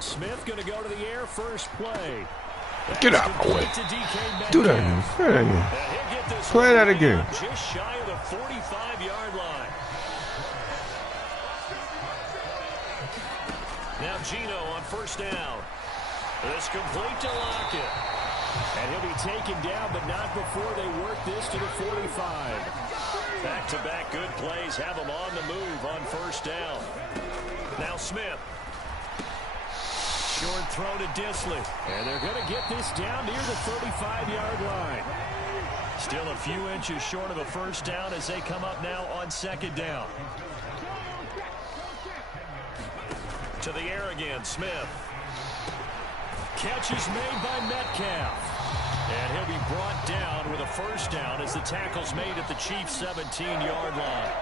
Smith going to go to the air first play. Get out of my way. Do that again. Play that again. Play that again. Just shy of the 45-yard line. Now Gino on first down. It's complete to Lockett. And he'll be taken down, but not before they work this to the 45. Back-to-back good plays have him on the move on first down. Now Smith. Short throw to Disley. And they're going to get this down near the 35-yard line. Still a few inches short of a first down as they come up now on second down. To the air again, Smith. Catch is made by Metcalf. And he'll be brought down with a first down as the tackle's made at the Chiefs' 17-yard line.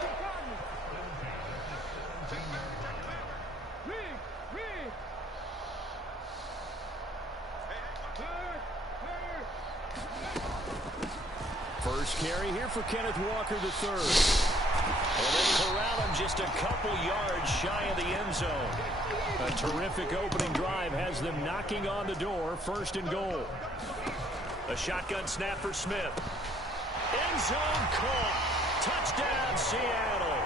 First carry here for Kenneth Walker III. And they corral him just a couple yards shy of the end zone. A terrific opening drive has them knocking on the door, first and goal. A shotgun snap for Smith. End zone caught. Touchdown, Seattle.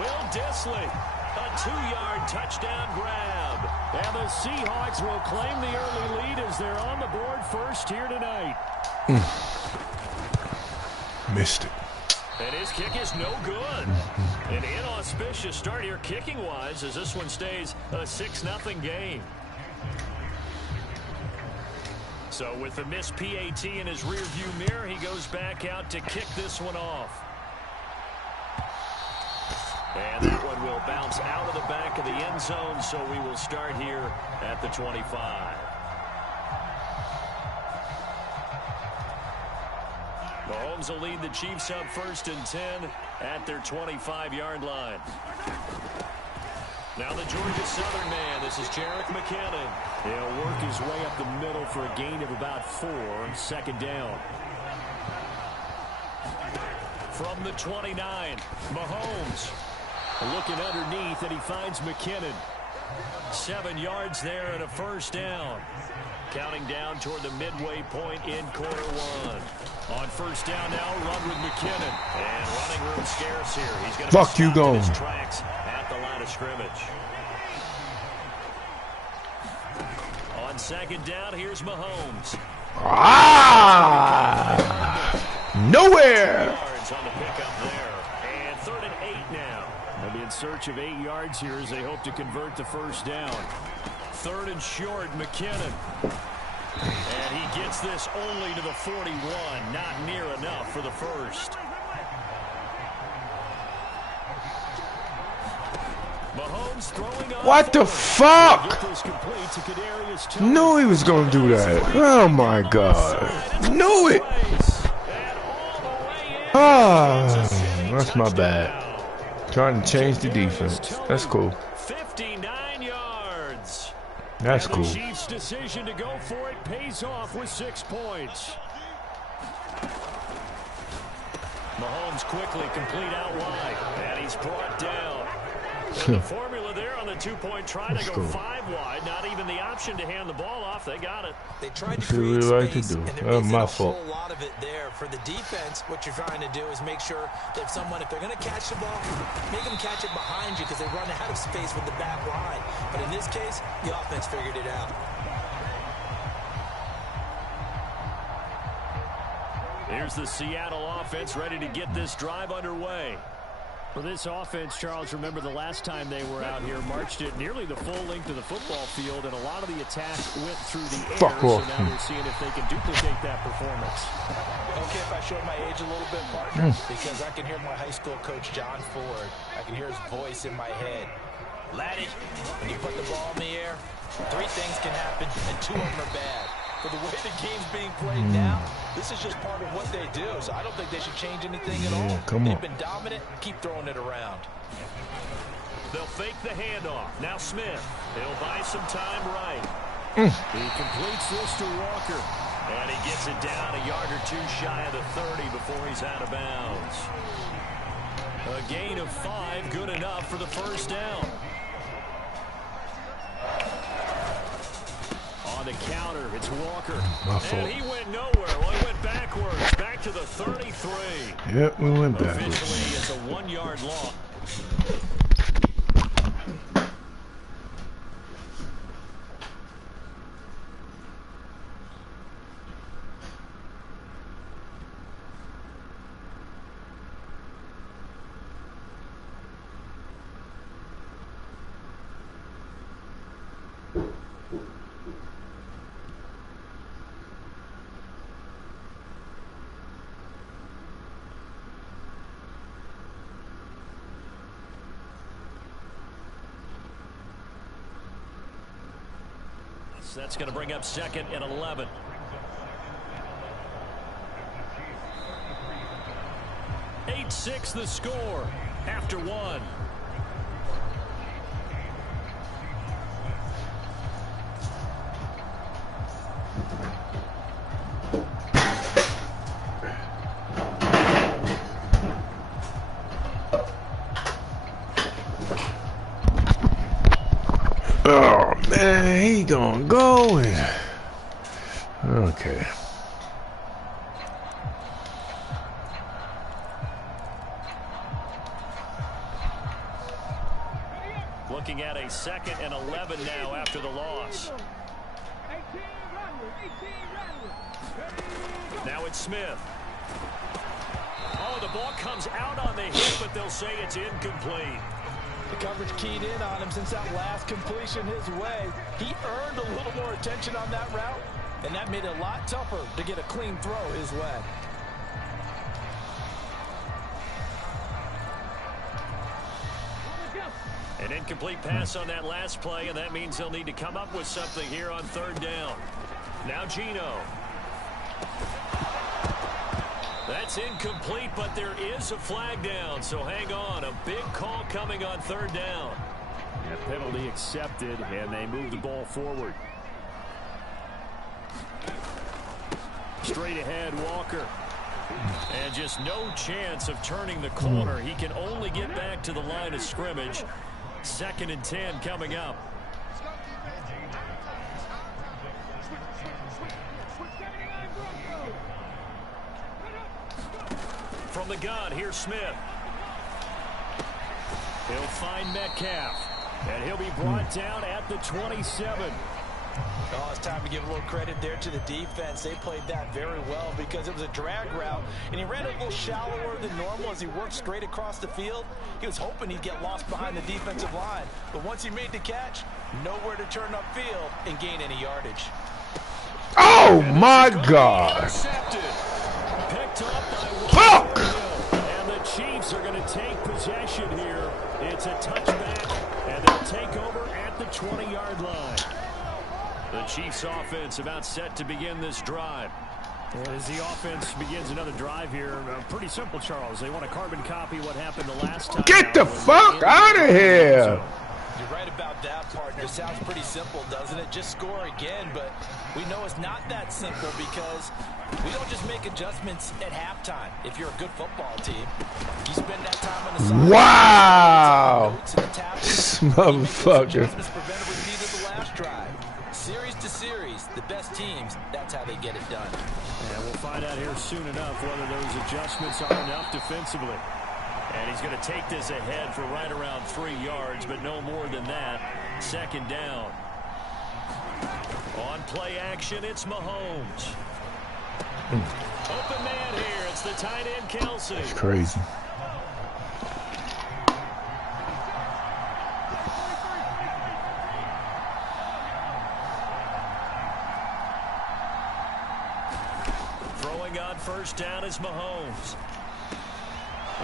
Will Disley, a 2-yard touchdown grab. And the Seahawks will claim the early lead as they're on the board first here tonight. Missed it. And his kick is no good. An inauspicious start here kicking-wise as this one stays a 6-0 game. So with the missed PAT in his rearview mirror, he goes back out to kick this one off. And that one will bounce out of the back of the end zone, so we will start here at the 25. Mahomes will lead the Chiefs up first and 10 at their 25-yard line. Now the Georgia Southern man, this is Jerick McKinnon. He'll work his way up the middle for a gain of about 4 on second down. From the 29, Mahomes looking underneath, and he finds McKinnon. 7 yards there and a first down. Counting down toward the midway point in quarter one. On first down now, run with McKinnon. And running room scarce here. He's going to fuck you going. His tracks at the line of scrimmage. On second down, here's Mahomes. Nowhere. Yards on the pickup there. And 3rd and 8 now. They'll be in search of 8 yards here as they hope to convert the first down. 3rd and short, McKinnon. And he gets this only to the 41. Not near enough for the first. Mahomes throwing up. What the fuck? Knew he was going to do that. Oh my God. Knew it. Ah, that's my bad. Trying to change the defense. That's cool. 59 yards. That's cool. The Chiefs' decision to go for it pays off with 6 points. Mahomes quickly complete out wide, and he's brought down. And the formula there on the 2-point try to go 5 wide. Not even the option to hand the ball off. They got it. They tried to create space, and there isn't a whole lot of it there. For the defense, what you're trying to do is make sure that if they're going to catch the ball, make them catch it behind you because they run out of space with the back line. But in this case, the offense figured it out. Here's the Seattle offense ready to get this drive underway. Well, this offense, Charles, remember the last time they were out here, marched it nearly the full length of the football field, and a lot of the attack went through the air. So now they're seeing if they can duplicate that performance. Okay, if I showed my age a little bit, partner, because I can hear my high school coach, John Ford. I can hear his voice in my head. Laddie, when you put the ball in the air, 3 things can happen, and 2 of them are bad. For the way the game's being played now, this is just part of what they do. So I don't think they should change anything at all. They've been dominant. Keep throwing it around. They'll fake the handoff. Now Smith. He'll buy some time right. He completes this to Walker. And he gets it down a yard or 2 shy of the 30 before he's out of bounds. A gain of 5, good enough for the first down. On the counter, it's Walker. And he went nowhere. Well, he went backwards, back to the 33. Yep, we went backwards. Officially, it's a 1-yard loss. That's going to bring up 2nd and 11. (8-6) the score after 1. Oh man, he gonna go and okay. Looking at a 2nd and 11 now after the loss. Now it's Smith. Oh, the ball comes out on the hit, but they'll say it's incomplete. The coverage keyed in on him since that last completion his way. He earned a little more attention on that route, and that made it a lot tougher to get a clean throw his way. An incomplete pass on that last play, and that means they'll need to come up with something here on 3rd down. Now Gino. That's incomplete, but there is a flag down, so hang on. A big call coming on 3rd down. That penalty accepted, and they move the ball forward. Straight ahead, Walker. And just no chance of turning the corner. He can only get back to the line of scrimmage. 2nd and 10 coming up. From the gun, here's Smith. He'll find Metcalf. And he'll be brought down at the 27. Oh, it's time to give a little credit there to the defense. They played that very well because it was a drag route, and he ran a little shallower than normal as he worked straight across the field. He was hoping he'd get lost behind the defensive line, but once he made the catch, nowhere to turn upfield and gain any yardage. Oh my God! Picked up by Walker. And the Chiefs are going to take possession here. It's a touchback, and they'll take over at the 20-yard line. The Chiefs offense about set to begin this drive. And as the offense begins another drive here, pretty simple, Charles. They want to carbon copy what happened the last time. Get the fuck out of here! You're right about that, partner. Sounds pretty simple, doesn't it? Just score again, but we know it's not that simple because we don't just make adjustments at halftime. If you're a good football team, you spend that time on the side. Wow! This motherfucker. Series to series, the best teams, that's how they get it done. And we'll find out here soon enough whether those adjustments are enough defensively. And he's going to take this ahead for right around 3 yards, but no more than that. 2nd down. On play action, it's Mahomes. Open man here. It's the tight end, Kelsey. That's crazy. Throwing on 1st down is Mahomes.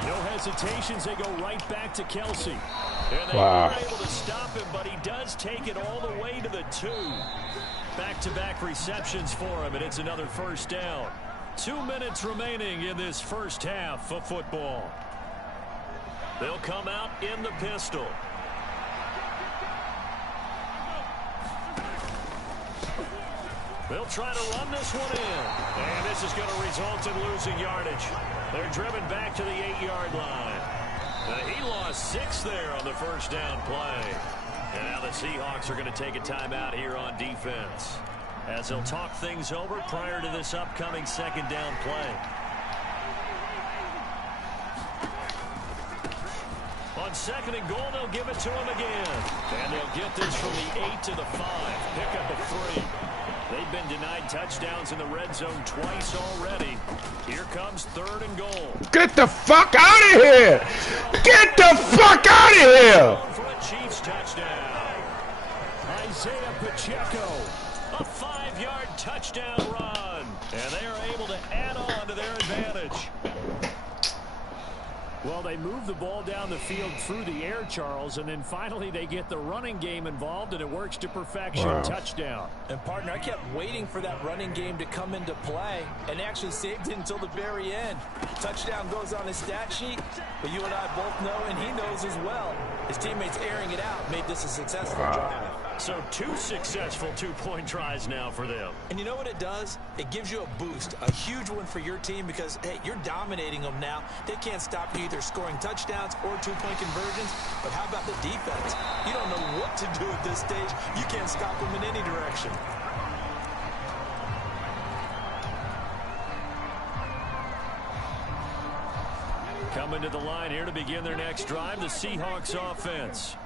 No hesitations. They go right back to Kelsey. And they weren't able to stop him, but he does take it all the way to the 2. Back-to-back receptions for him, and it's another 1st down. 2 minutes remaining in this first half of football. They'll come out in the pistol. They'll try to run this one in. And this is going to result in losing yardage. They're driven back to the 8-yard line. He lost 6 there on the first down play. And now the Seahawks are going to take a timeout here on defense, as they'll talk things over prior to this upcoming second down play. On second and goal, they'll give it to him again. And they'll get this from the 8 to the 5. Pick up a 3. They've been denied touchdowns in the red zone twice already. Here comes third and goal. Get the fuck out of here! Get the fuck out of here! For a Chiefs touchdown. Isaiah Pacheco, a 5-yard touchdown run. And they are able to add on to their advantage. Well, they move the ball down the field through the air, Charles, and then finally they get the running game involved, and it works to perfection. Wow. Touchdown. And, partner, I kept waiting for that running game to come into play and actually saved it until the very end. Touchdown goes on his stat sheet, but you and I both know, and he knows as well, his teammates airing it out made this a successful drive. So 2 successful 2-point tries now for them. And you know what it does? It gives you a boost, a huge one for your team because, hey, you're dominating them now. They can't stop you either scoring touchdowns or 2-point conversions. But how about the defense? You don't know what to do at this stage. You can't stop them in any direction. Coming to the line here to begin their next drive, the Seahawks offense.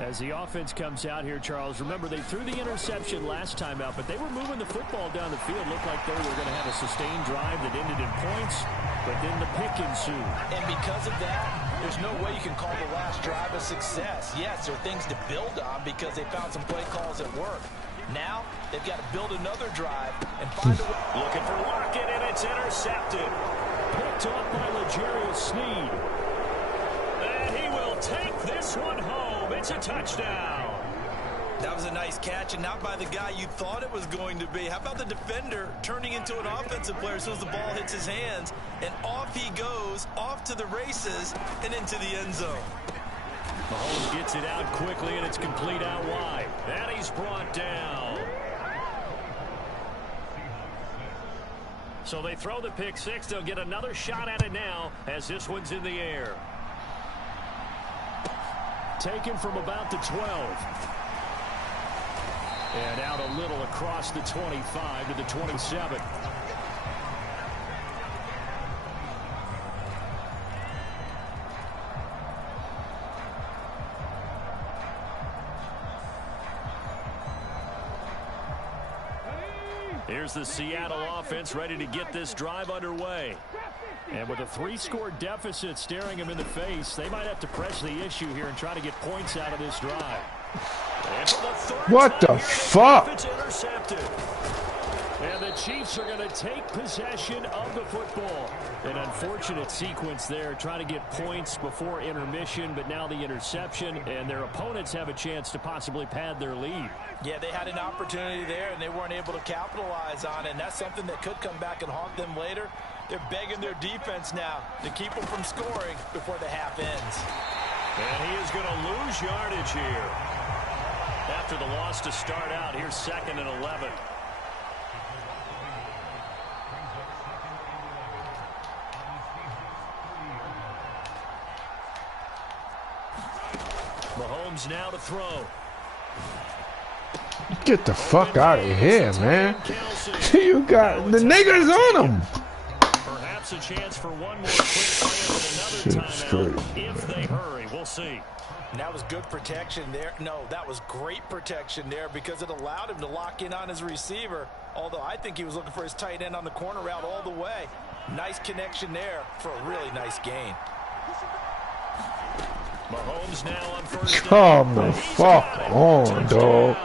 As the offense comes out here, Charles, remember they threw the interception last time out, but they were moving the football down the field. Looked like they were going to have a sustained drive that ended in points, but then the pick ensued. And because of that, there's no way you can call the last drive a success. Yes, there are things to build on because they found some play calls at work. Now, they've got to build another drive and find a way. Looking for Lockett, and it's intercepted. Picked off by L'Jarius Sneed. And he will take this one home. It's a touchdown. That was a nice catch, and not by the guy you thought it was going to be. How about the defender turning into an offensive player as soon as the ball hits his hands, and off he goes, off to the races, and into the end zone. Mahomes gets it out quickly, and it's complete out wide. And he's brought down. So they throw the pick six. They'll get another shot at it now as this one's in the air. Taken from about the 12. And out a little across the 25 to the 27. Here's the Seattle offense ready to get this drive underway. And with a 3-score deficit staring them in the face, they might have to press the issue here and try to get points out of this drive. What the fuck? It's intercepted. And the Chiefs are going to take possession of the football. An unfortunate sequence there, trying to get points before intermission, but now the interception, and their opponents have a chance to possibly pad their lead. Yeah, they had an opportunity there, and they weren't able to capitalize on it, and that's something that could come back and haunt them later. They're begging their defense now to keep them from scoring before the half ends. And he is going to lose yardage here. After the loss to start out, here's 2nd and 11. Mahomes now to throw. Get the fuck out of here, man. You got the niggas on him. Perhaps a chance for one more quick play and another timeout if they hurry. We'll see. And that was good protection there. No, that was great protection there because it allowed him to lock in on his receiver. Although I think he was looking for his tight end on the corner route all the way. Nice connection there for a really nice gain. Mahomes now on first down. Come the fuck on, dog.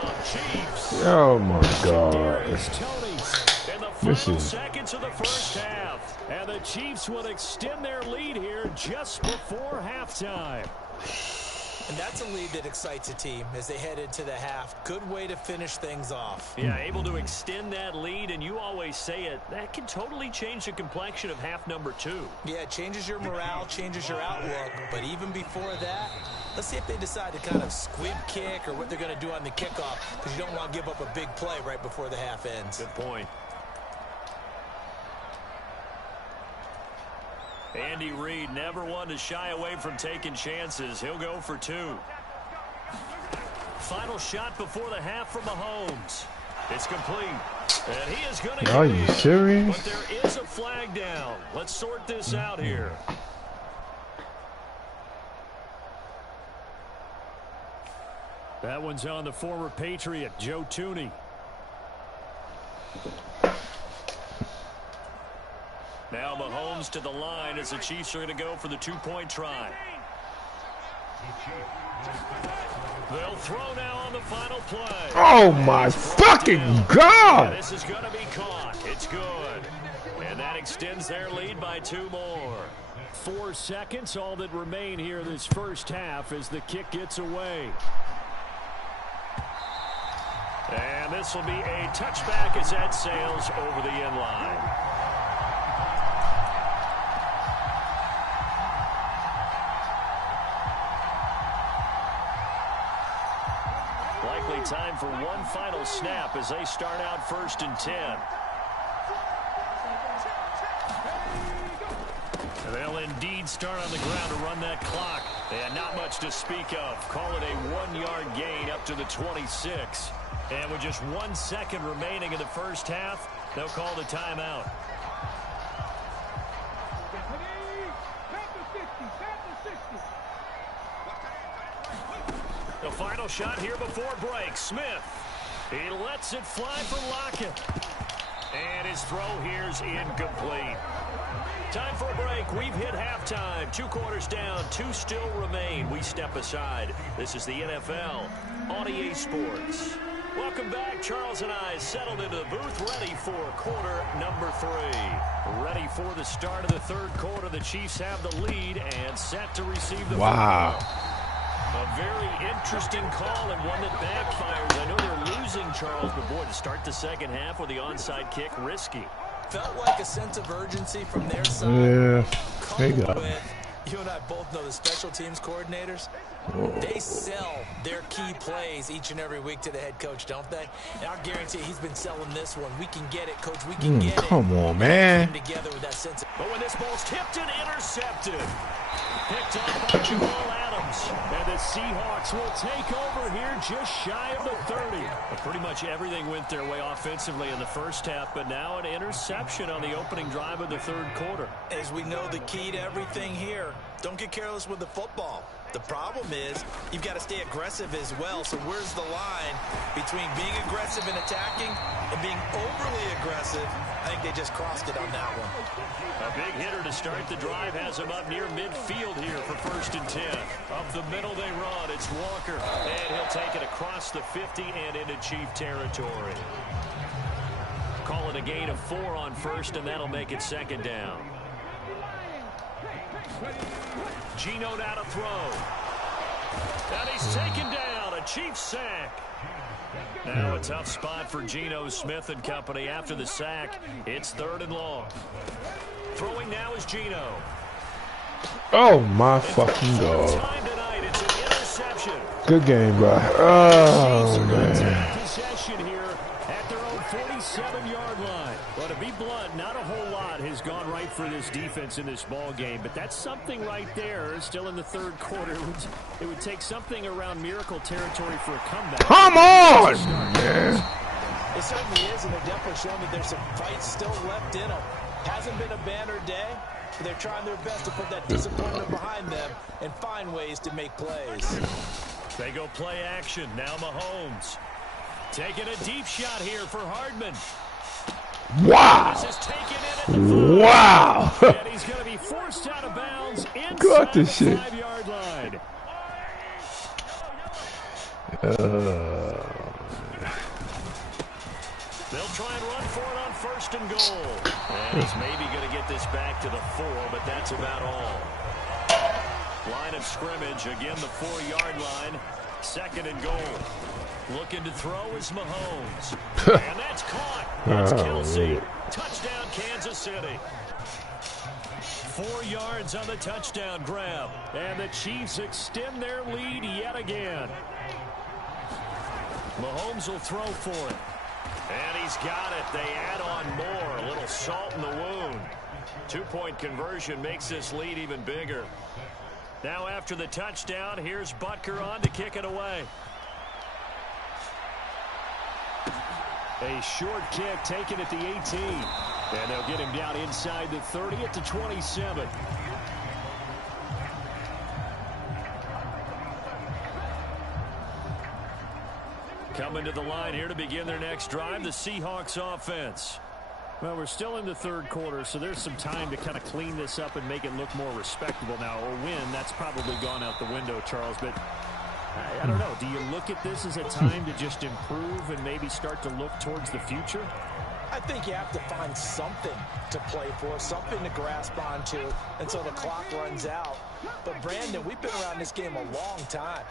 Oh my god. This is seconds of the first half. And the Chiefs will extend their lead here just before halftime. And that's a lead that excites a team as they head into the half. Good way to finish things off. Yeah, able to extend that lead, and you always say it, that can totally change the complexion of half number 2. Yeah, it changes your morale, changes your outlook. But even before that, let's see if they decide to kind of squib kick or what they're going to do on the kickoff, because you don't want to give up a big play right before the half ends. Good point. Andy Reid, never one to shy away from taking chances. He'll go for 2. Final shot before the half from Mahomes. It's complete. And he is going to Are you serious? But there is a flag down. Let's sort this out here. That one's on the former Patriot, Joe Tooney. Now Mahomes to the line as the Chiefs are going to go for the 2-point try. They'll throw now on the final play. Oh, my fucking God. This is going to be caught. It's good. And that extends their lead by 2 more. 4 seconds, all that remain here this first half as the kick gets away. And this will be a touchback as that sails over the end line. Likely time for one final snap as they start out 1st and 10. And they'll indeed start on the ground to run that clock. And not much to speak of. Call it a 1-yard gain up to the 26. And with just 1 second remaining in the first half, they'll call the timeout. The final shot here before break. Smith. He lets it fly for Lockett. And his throw here's incomplete. Time for a break. We've hit halftime. 2 quarters down. 2 still remain. We step aside. This is the NFL on EA Sports. Welcome back. Charles and I settled into the booth, ready for quarter number 3. Ready for the start of the 3rd quarter. The Chiefs have the lead and set to receive the football. A very interesting call and one that backfires. I know they're losing, Charles, but boy, to start the second half with the onside kick, risky. Felt like a sense of urgency from their side. Yeah, Coupled with, you and I both know the special teams coordinators. They sell their key plays each and every week to the head coach, don't they? And I guarantee he's been selling this one. We can get it, coach. We can get it. Come on, man. Together with that sense of... But when this ball's tipped and intercepted. Picked up by Jamal Adams. And the Seahawks will take over here just shy of the 30. But pretty much everything went their way offensively in the first half, but now an interception on the opening drive of the 3rd quarter. As we know, the key to everything here, don't get careless with the football. The problem is you've got to stay aggressive as well. So where's the line between being aggressive and attacking and being overly aggressive? I think they just crossed it on that one. A big hitter to start the drive has him up near midfield here for 1st and 10. Up the middle they run. It's Walker. And he'll take it across the 50 and into Chief territory. Call it a gain of 4 on 1st, and that'll make it 2nd down. Geno now to throw. And he's taken down. A Chiefs sack. Now a tough spot for Geno Smith and company after the sack. It's 3rd and long. Throwing now is Geno. Oh, my fucking God. Time tonight. It's an interception. Good game, bro. Oh, man. Possession here at their own 47-yard line. Well, to be blunt, not a whole lot has gone right for this defense in this ball game, but that's something right there. Still in the 3rd quarter, it would take something around miracle territory for a comeback. Come on, man. It certainly is, and they're definitely showing that there's some fight still left in them. Hasn't been a banner day, but they're trying their best to put that disappointment behind them and find ways to make plays. They go play action. Now Mahomes. Taking a deep shot here for Hardman. Wow. This is taken in at the 5. Wow. And he's going to be forced out of bounds inside Got the this shit. 5-yard line. They'll try and run for it on 1st and goal. And he's maybe going to get this back to the 4, but that's about all. Line of scrimmage, again the 4-yard line. 2nd and goal. Looking to throw is Mahomes. And that's caught. That's Kelsey. Touchdown, Kansas City. 4 yards on the touchdown grab. And the Chiefs extend their lead yet again. Mahomes will throw for it. And he's got it. They add on more. A little salt in the wound. 2-point conversion makes this lead even bigger. Now after the touchdown, here's Butker on to kick it away. A short kick taken at the 18. And they'll get him down inside the 30 at the 27. Coming to the line here to begin their next drive, the Seahawks offense. Well, we're still in the 3rd quarter, so there's some time to kind of clean this up and make it look more respectable now. Or win, that's probably gone out the window, Charles. But I don't know. Do you look at this as a time to just improve and maybe start to look towards the future? I think you have to find something to play for, something to grasp onto until the clock runs out. But, Brandon, we've been around this game a long time.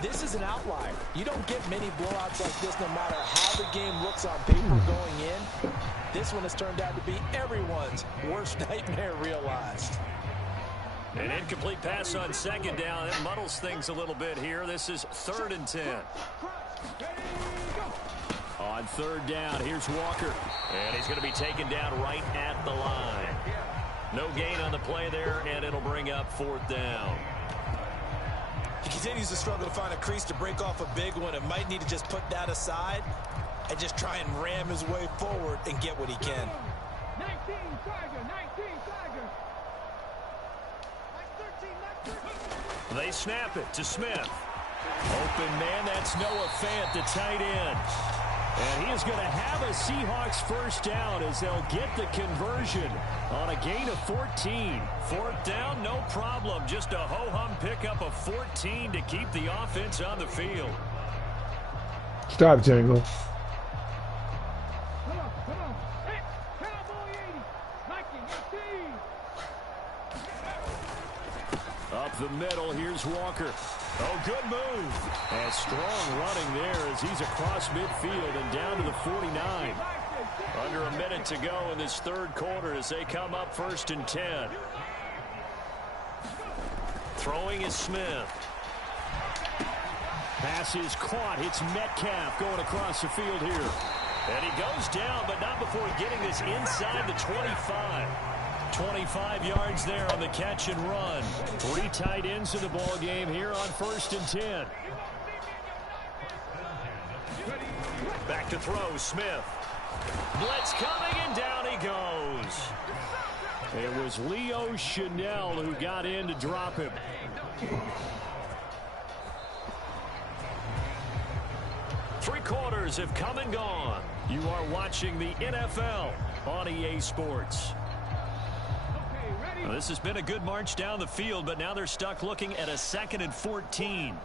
This is an outlier. You don't get many blowouts like this no matter how the game looks on paper going in. This one has turned out to be everyone's worst nightmare realized. An incomplete pass on 2nd down. It muddles things a little bit here. This is 3rd and 10. On 3rd down, here's Walker. And he's going to be taken down right at the line. No gain on the play there, and it'll bring up 4th down. He continues to struggle to find a crease to break off a big one. It might need to just put that aside and just try and ram his way forward and get what he can. 19 Tiger. They snap it to Smith. Open man, that's Noah Fant, the tight end. And he is going to have a Seahawks 1st down as they'll get the conversion on a gain of 14. 4th down, no problem. Just a ho-hum pickup of 14 to keep the offense on the field. Stop, Django. Come on. Hey, Cowboy 80. Nike, 18. Up the middle, here's Walker. Oh, good move. And strong running there as he's across midfield and down to the 49. Under a minute to go in this 3rd quarter as they come up 1st and 10. Throwing is Smith. Pass is caught. It's Metcalf going across the field here. And he goes down, but not before getting this inside the 25. 25 yards there on the catch and run. 3 tight ends in the ball game here on 1st and 10. Back to throw, Smith. Blitz coming, and down he goes. It was Leo Chanel who got in to drop him. Three quarters have come and gone. You are watching the NFL on EA Sports. Well, this has been a good march down the field, but now they're stuck looking at a 2nd and 14.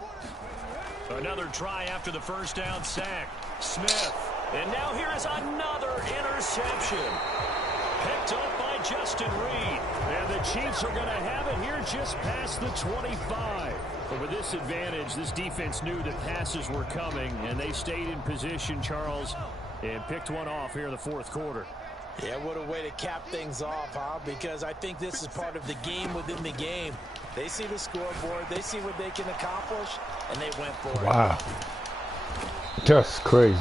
Another try after the 1st down sack. Smith. And now here is another interception. Picked up by Justin Reed. And the Chiefs are going to have it here just past the 25. But with this advantage, this defense knew that passes were coming, and they stayed in position, Charles, and picked one off here in the 4th quarter. Yeah, what a way to cap things off, huh? Because I think this is part of the game within the game. They see the scoreboard, they see what they can accomplish, and they went for it. Wow. That's crazy.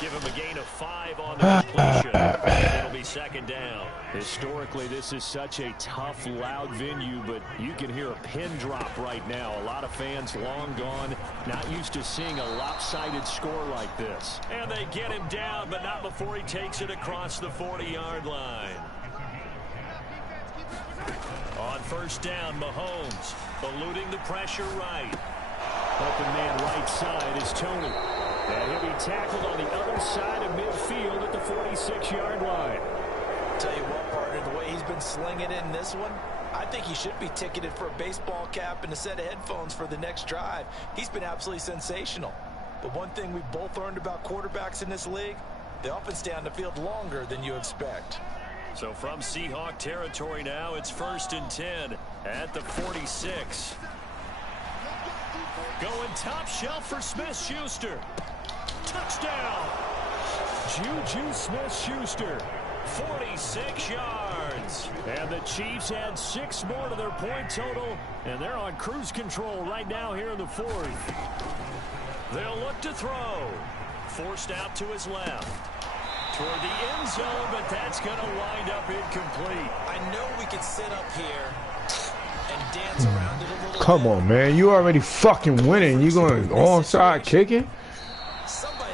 Give him a gain of 5 on the completion. And it'll be 2nd down. Historically, this is such a tough, loud venue, but you can hear a pin drop right now. A lot of fans long gone, not used to seeing a lopsided score like this. And they get him down, but not before he takes it across the 40-yard line. On 1st down, Mahomes eluding the pressure right. Open man right side is Tony. And he'll be tackled on the other side of midfield at the 46-yard line. Tell you what, partner, the way he's been slinging in this one, I think he should be ticketed for a baseball cap and a set of headphones for the next drive. He's been absolutely sensational. But one thing we've both learned about quarterbacks in this league, they often stay on the field longer than you expect. So from Seahawk territory now, it's 1st and 10. At the 46. Going top shelf for Smith-Schuster. Touchdown. Juju Smith-Schuster. 46 yards. And the Chiefs add 6 more to their point total, and they're on cruise control right now here in the 4th. They'll look to throw. Forced out to his left. Toward the end zone, but that's going to wind up incomplete. I know we can sit up here and dance around it a little Come on, man. You already fucking winning. You going onside kicking?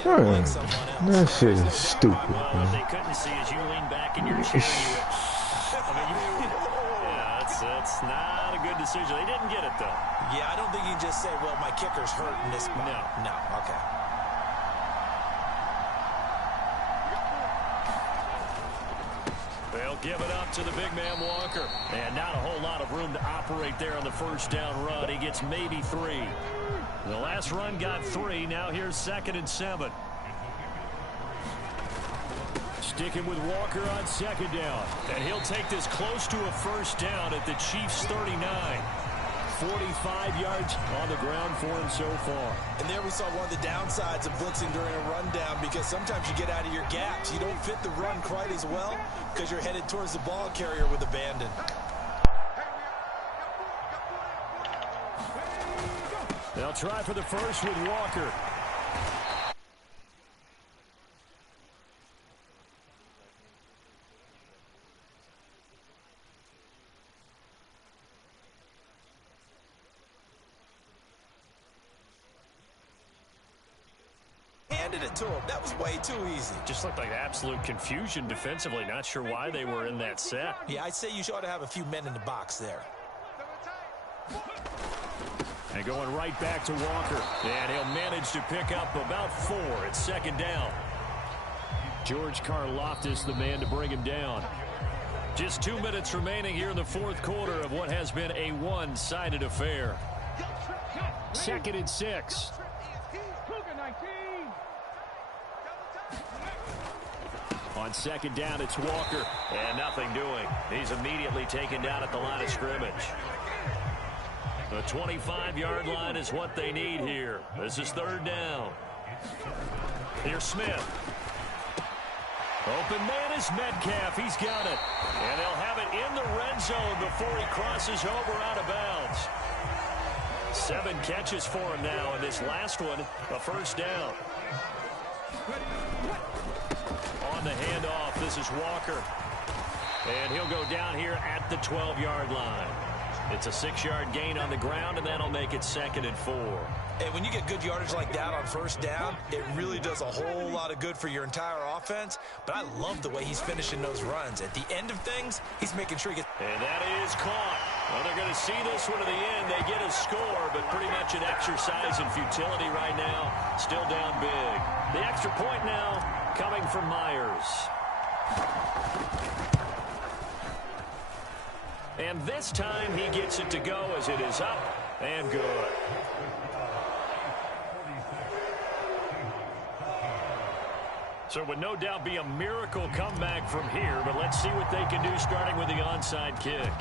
Man, that shit is stupid, What man. they couldn't see is you lean back in your chair. Yeah, that's not a good decision. They didn't get it, though. Yeah, I don't think you can just say, well, my kicker's hurt in this spot. No, okay. They'll give it up to the big man Walker. And not a whole lot of room to operate there on the first down run. He gets maybe 3. The last run got 3. Now here's 2nd and 7. Sticking with Walker on 2nd down. And he'll take this close to a first down at the Chiefs' 39. 45 yards on the ground for him so far. And there we saw one of the downsides of blitzing during a rundown, because sometimes you get out of your gaps. You don't fit the run quite as well because you're headed towards the ball carrier with abandon. They'll try for the first with Walker. Handed it to him. That was way too easy. Just looked like absolute confusion defensively. Not sure why they were in that set. Yeah, I'd say you ought to have a few men in the box there. And going right back to Walker. And he'll manage to pick up about 4 at 2nd down. George Karlaftis, the man to bring him down. Just 2 minutes remaining here in the 4th quarter of what has been a one-sided affair. 2nd and 6. On 2nd down, it's Walker. And nothing doing. He's immediately taken down at the line of scrimmage. The 25-yard line is what they need here. This is 3rd down. Here's Smith. Open man is Metcalf. He's got it. And they'll have it in the red zone before he crosses over out of bounds. 7 catches for him now, and this last one, a first down. On the handoff, this is Walker. And he'll go down here at the 12-yard line. It's a 6-yard gain on the ground, and that'll make it 2nd and 4. And when you get good yardage like that on first down, it really does a whole lot of good for your entire offense. But I love the way he's finishing those runs. At the end of things, he's making sure he gets... And that is caught. Well, they're going to see this one to the end. They get a score, but pretty much an exercise in futility right now. Still down big. The extra point now coming from Myers. And this time he gets it to go as it is up and good. So it would no doubt be a miracle comeback from here, but let's see what they can do starting with the onside kick.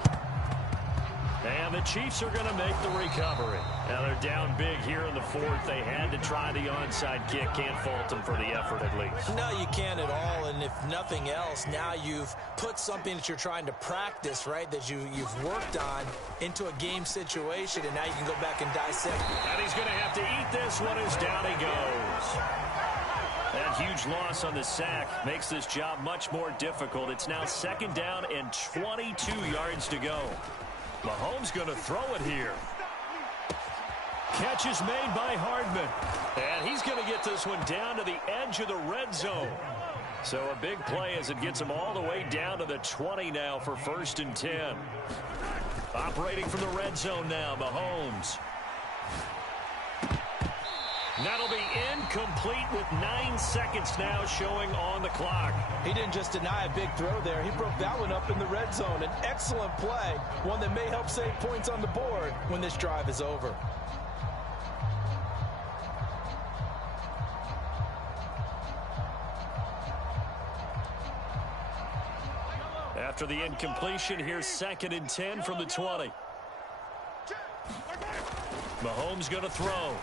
And the Chiefs are going to make the recovery. Now they're down big here in the 4th. They had to try the onside kick. Can't fault them for the effort at least. No, you can't at all. And if nothing else, now you've put something that you're trying to practice, right, that you've worked on into a game situation, and now you can go back and dissect. And he's going to have to eat this one as down he goes. That huge loss on the sack makes this job much more difficult. It's now 2nd down and 22 yards to go. Mahomes going to throw it here. Catch is made by Hardman. And he's going to get this one down to the edge of the red zone. So a big play as it gets him all the way down to the 20 now for 1st and 10. Operating from the red zone now, Mahomes. That'll be incomplete with 9 seconds now showing on the clock. He didn't just deny a big throw there. He broke that one up in the red zone. An excellent play, one that may help save points on the board when this drive is over. After the incompletion, here's 2nd and 10 from the 20. Mahomes going to throw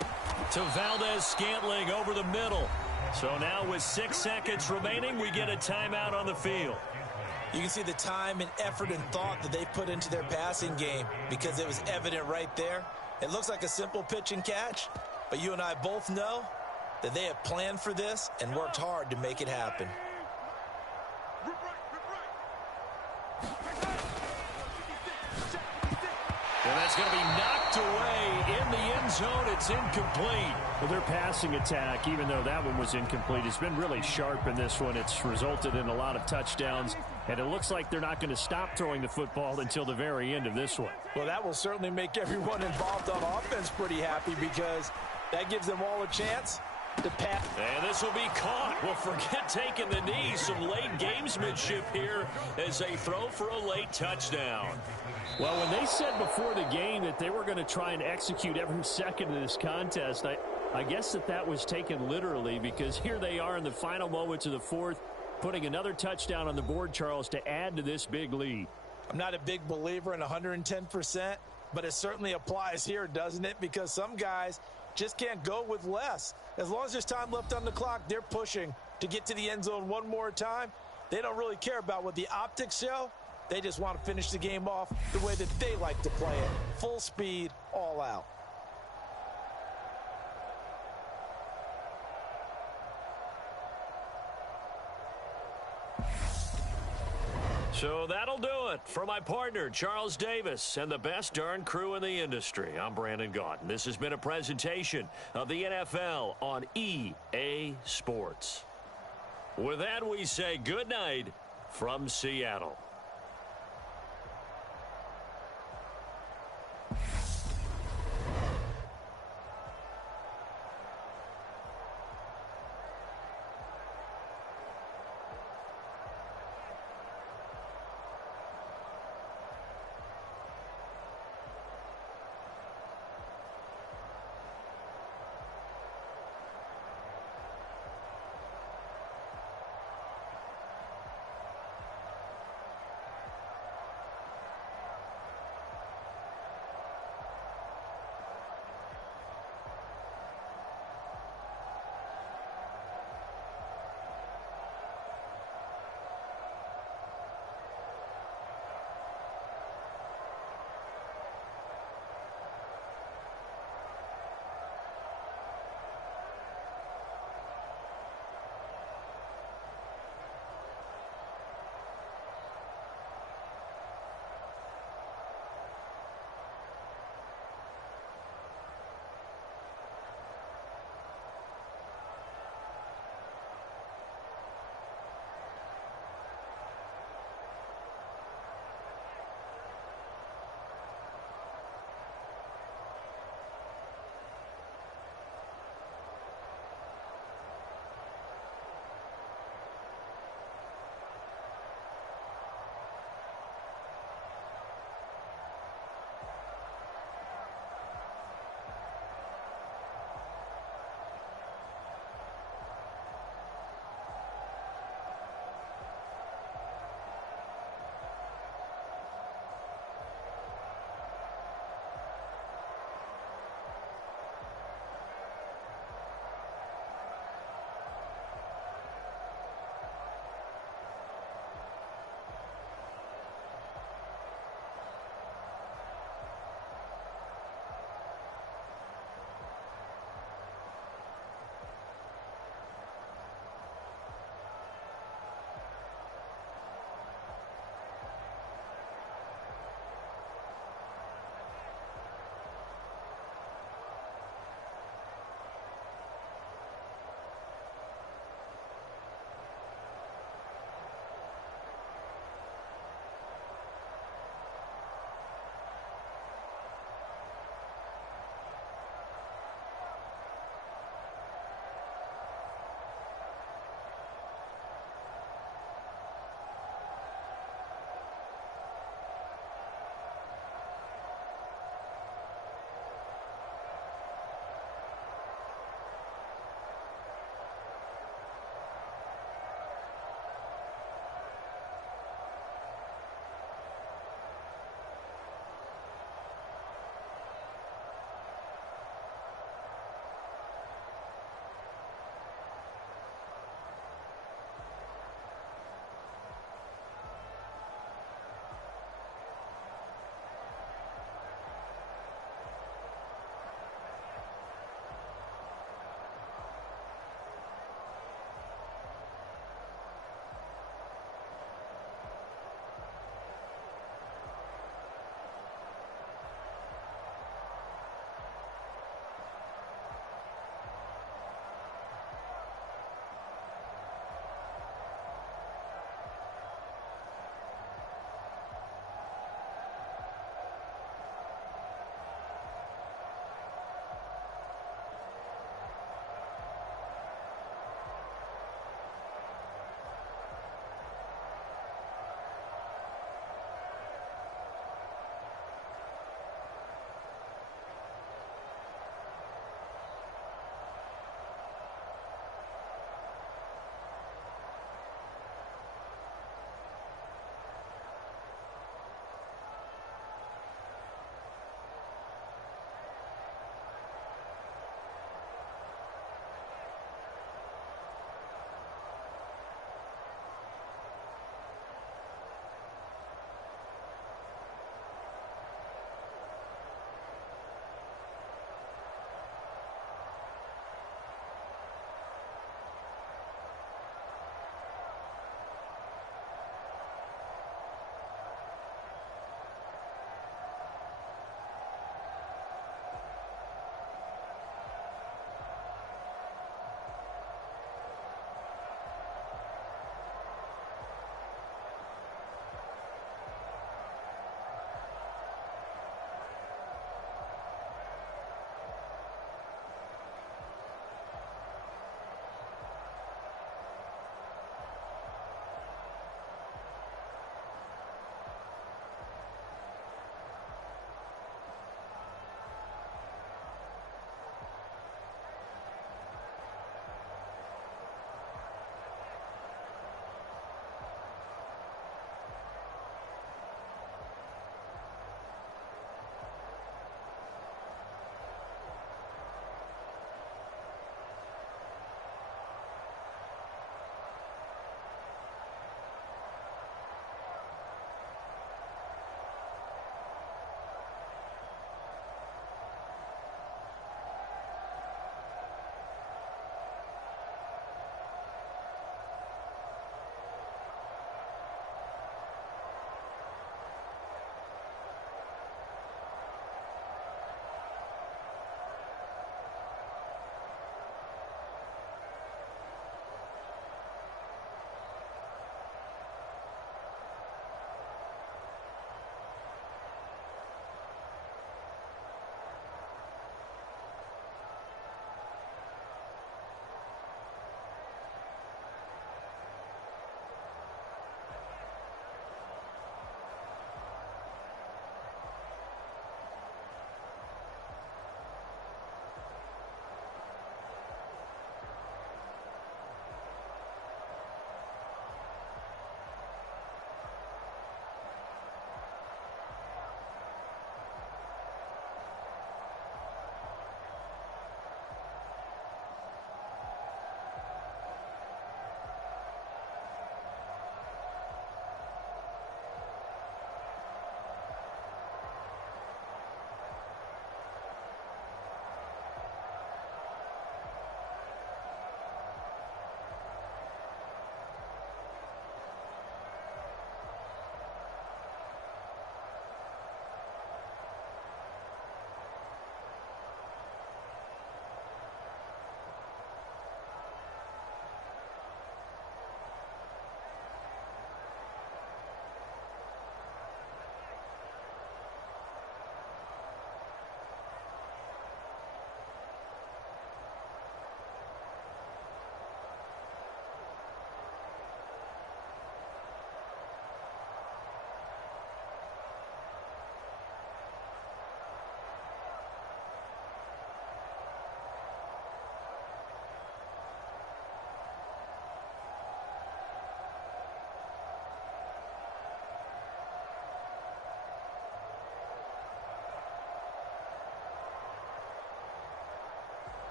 to Valdez-Scantling over the middle. So now with 6 seconds remaining, we get a timeout on the field. You can see the time and effort and thought that they put into their passing game because it was evident right there. It looks like a simple pitch and catch, but you and I both know that they have planned for this and worked hard to make it happen. And that's going to be knocked away in the end zone. It's incomplete. Well, their passing attack, even though that one was incomplete, has been really sharp in this one. It's resulted in a lot of touchdowns, and it looks like they're not going to stop throwing the football until the very end of this one. Well, that will certainly make everyone involved on offense pretty happy because that gives them all a chance to pass. And this will be caught. Well, forget taking the knee. Some late gamesmanship here as they throw for a late touchdown. Well, when they said before the game that they were going to try and execute every second of this contest, I guess that was taken literally because here they are in the final moments of the fourth, putting another touchdown on the board, Charles, to add to this big lead. I'm not a big believer in 110%, but it certainly applies here, doesn't it? Because some guys just can't go with less. As long as there's time left on the clock, they're pushing to get to the end zone one more time. They don't really care about what the optics show. They just want to finish the game off the way that they like to play it. Full speed, all out. So that'll do it for my partner, Charles Davis, and the best darn crew in the industry. I'm Brandon Gaudin. This has been a presentation of the NFL on EA Sports. With that, we say good night from Seattle.